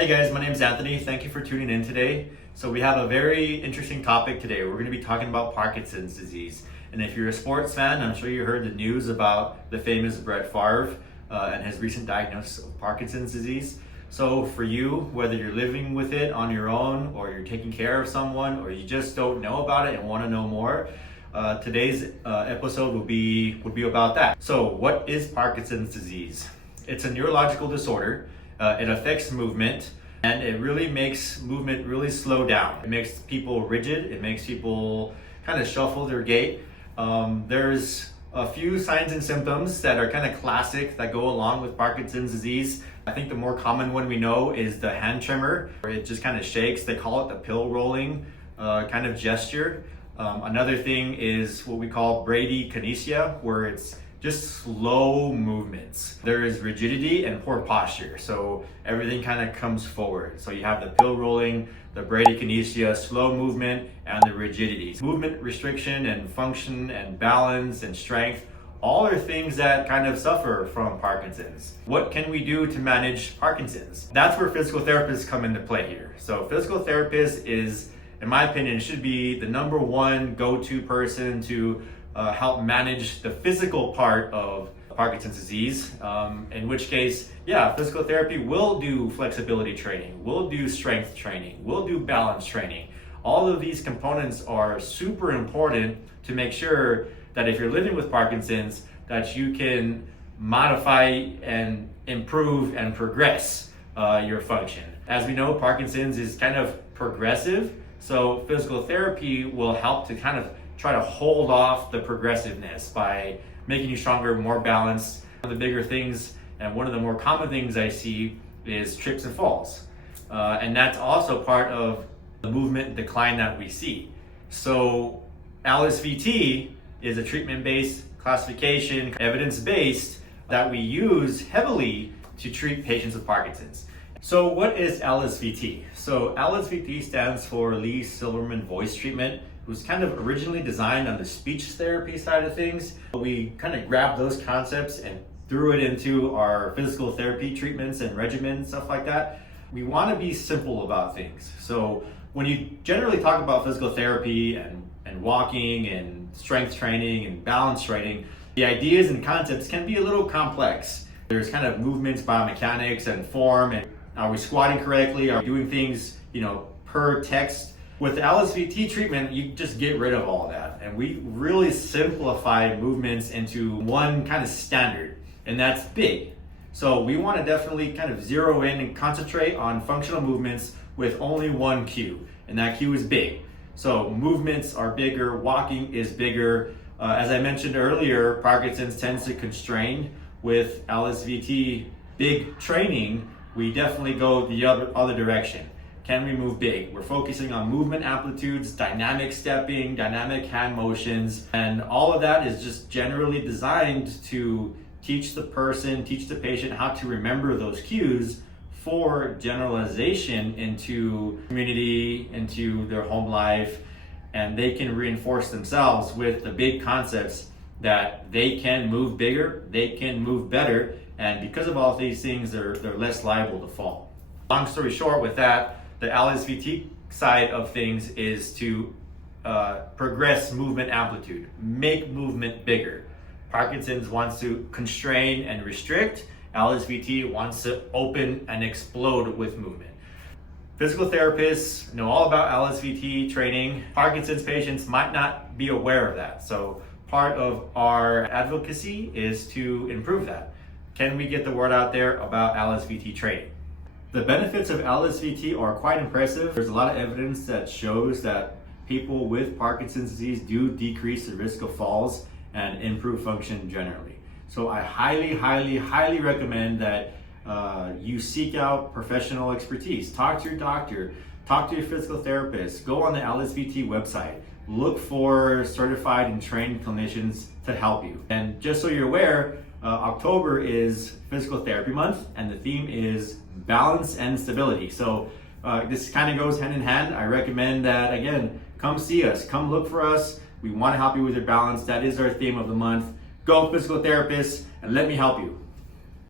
Hey guys, my name is Anthony. Thank you for tuning in today. So we have a very interesting topic today. We're going to be talking about Parkinson's disease. And if you're a sports fan, I'm sure you heard the news about the famous Brett Favre and his recent diagnosis of Parkinson's disease. So for you, whether you're living with it on your own or you're taking care of someone or you just don't know about it and want to know more, today's episode will be about that. So what is Parkinson's disease? It's a neurological disorder. It affects movement and it really makes movement really slow down. It makes people rigid. It makes people kind of shuffle their gait. There's a few signs and symptoms that are kind of classic that go along with Parkinson's disease. I think the more common one we know is the hand tremor, where it just kind of shakes. They call it the pill rolling kind of gesture. Another thing is what we call bradykinesia, where it's just slow movements. There is rigidity and poor posture, so everything kind of comes forward. So you have the pill rolling, the bradykinesia, slow movement, and the rigidity. Movement restriction and function and balance and strength, all are things that kind of suffer from Parkinson's. What can we do to manage Parkinson's? That's where physical therapists come into play here. So physical therapist is, in my opinion, should be the number one go-to person to help manage the physical part of Parkinson's disease, in which case, physical therapy will do flexibility training, will do strength training, will do balance training. All of these components are super important to make sure that if you're living with Parkinson's, that you can modify and improve and progress your function. As we know, Parkinson's is kind of progressive, so physical therapy will help to kind of try to hold off the progressiveness by making you stronger, more balanced. One of the bigger things and one of the more common things I see is trips and falls. And that's also part of the movement decline that we see. So LSVT is a treatment-based classification, evidence-based, that we use heavily to treat patients with Parkinson's. So what is LSVT? So LSVT stands for Lee Silverman Voice Treatment. It was kind of originally designed on the speech therapy side of things. We kind of grabbed those concepts and threw it into our physical therapy treatments and regimens, stuff like that. We want to be simple about things. So when you generally talk about physical therapy and walking and strength training and balance training, the ideas and concepts can be a little complex. There's kind of movements, biomechanics, and form, and are we squatting correctly? Are we doing things, per text? With the LSVT treatment, you just get rid of all that. And we really simplify movements into one kind of standard, and that's big. So we want to definitely kind of zero in and concentrate on functional movements with only one cue, and that cue is big. So movements are bigger, walking is bigger. As I mentioned earlier, Parkinson's tends to constrain. With LSVT big training, we definitely go the other direction. Can we move big? We're focusing on movement amplitudes, dynamic stepping, dynamic hand motions, and all of that is just generally designed to teach the patient how to remember those cues for generalization into community, into their home life, and they can reinforce themselves with the big concepts that they can move bigger, they can move better, and because of all these things, they're less liable to fall. Long story short with that, the LSVT side of things is to progress movement amplitude, make movement bigger. Parkinson's wants to constrain and restrict. LSVT wants to open and explode with movement. Physical therapists know all about LSVT training. Parkinson's patients might not be aware of that. So part of our advocacy is to improve that. Can we get the word out there about LSVT training? The benefits of LSVT are quite impressive. There's a lot of evidence that shows that people with Parkinson's disease do decrease the risk of falls and improve function generally. So I highly recommend that you seek out professional expertise. Talk to your doctor, talk to your physical therapist, go on the LSVT website, look for certified and trained clinicians to help you. And just so you're aware, October is Physical Therapy Month, and the theme is balance and stability. So this kind of goes hand in hand. I recommend that, again, come see us, come look for us. We want to help you with your balance. That is our theme of the month. Go physical therapist and let me help you.